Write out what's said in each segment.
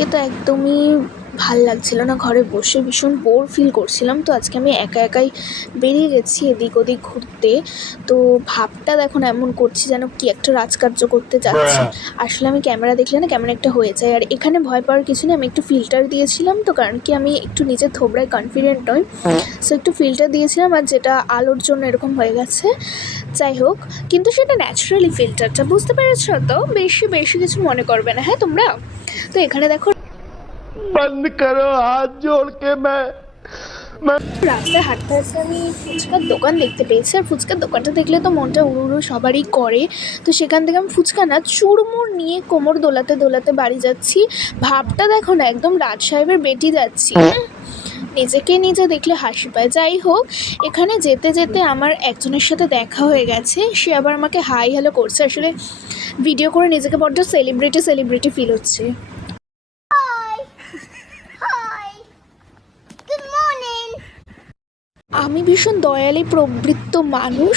আজকে তো একদমই ভাল লাগছিল না, ঘরে বসে ভীষণ বোর ফিল করছিলাম। তো আজকে আমি একা একাই বেরিয়ে গেছি এদিক ওদিক ঘুরতে। তো ভাবটা দেখো না, এমন করছি যেন কি একটা রাজকার্য করতে যাচ্ছি। আসলে আমি ক্যামেরা দেখলে না কেমন একটা হয়ে যায়। আর এখানে ভয় পাওয়ার কিছু নেই, আমি একটু ফিল্টার দিয়েছিলাম তো, কারণ কি আমি একটু নিজের থোবরায় কনফিডেন্ট নই। সো একটু ফিল্টার দিয়েছিলাম, আর যেটা আলোর জন্য এরকম হয়ে গেছে। যাই হোক, কিন্তু সেটা ন্যাচারালি ফিল্টারটা, বুঝতে পেরেছো তো? বেশি বেশি কিছু মনে করবে না হ্যাঁ তোমরা। তো এখানে দেখো बंद करो हाथ जोड़ के मैं রাস্তায় হাঁটতে হাঁটতে আমি ফুচকার দোকান দেখতে পেয়েছি। আর ফুচকার দোকানটা দেখলে তো মনটা উড়ু উড়ু সবারই করে। তো সেখান থেকে আমি ফুচকা না চুরমুর নিয়ে কোমর দোলাতে দোলাতে বাড়ি যাচ্ছি। ভাবটা দেখো না, একদম রাজ সাহেবের বেটি যাচ্ছি। নিজেকে নিজে দেখলে হাসি পায়। যাই হোক, এখানে যেতে যেতে আমার একজনের সাথে দেখা হয়ে গেছে। সে আবার আমাকে হাই হ্যালো করছে। আসলে ভিডিও করে নিজেকে বড্ড সেলিব্রিটি সেলিব্রিটি ফিল হচ্ছে। আমি ভীষণ দয়ালি প্রবৃত্ত মানুষ।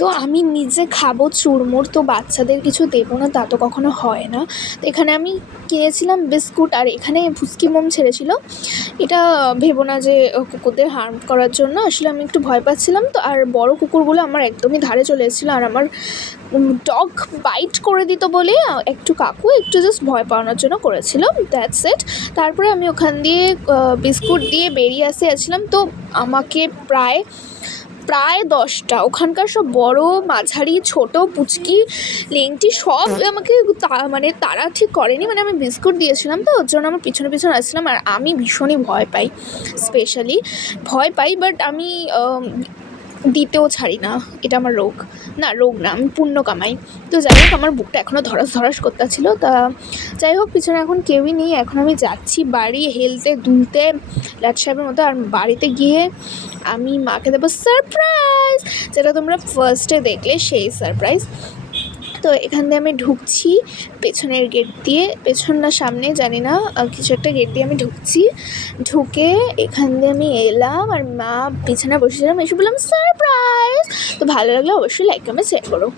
তো আমি নিজে খাবো চুরমুর, তো বাচ্চাদের কিছু দেবো না তা তো কখনো হয় না। তো এখানে আমি কিনেছিলাম বিস্কুট, আর এখানে ফুচকি মোম ছেড়েছিল। এটা ভেবো না যে কুকুরদের হার্ম করার জন্য, আসলে আমি একটু ভয় পাচ্ছিলাম তো। আর বড় কুকুরগুলো আমার একদমই ধারে চলে এসেছিলো, আর আমার ডগ বাইট করে দিত বলে একটু কাকু একটু জাস্ট ভয় পাওয়ানোর জন্য করেছিল, দ্যাটস ইট। তারপরে আমি ওখান দিয়ে বিস্কুট দিয়ে বেরিয়ে আসছিলাম। তো আমাকে প্রায় প্রায় 10টা ওখানকার সব বড় মাঝারি ছোট পুচকি লেংটি সব আমাকে মানে তারা ঠিক করেনি। মানে আমি বিস্কুট দিয়েছিলাম তো, ওর জন্য আমার পিছনে পিছনে আসছিলাম। আর আমি ভীষণই ভয় পাই, স্পেশালি ভয় পাই, বাট আমি দিতেও ছাড়ি না। এটা আমার রোগ না, রোগ না, আমি পুণ্য কামাই। তো যাই হোক, আমার বুকটা এখনও ধরাস ধরাস করতেছিল। তা যাই হোক, পিছনে এখন কেউই নেই। এখন আমি যাচ্ছি বাড়ি হেলতে দুলতে লাট সাহেবের মতো। আর বাড়িতে গিয়ে আমি মাকে দেবো সারপ্রাইজ, যেটা তোমরা ফার্স্টে দেখলে সেই সারপ্রাইজ। তো এখান দিয়ে আমি ঢুকছি পেছনের গেট দিয়ে, পেছন না সামনে জানি না, কিছু একটা গেট দিয়ে আমি ঢুকছি। ঢুকে এখান দিয়ে আমি এলাম, আর মা বিছানা বসেছিলাম, এসে বললাম সারপ্রাইজ। তো ভালো লাগলে অবশ্যই লাইক কমেন্ট শেয়ার করো।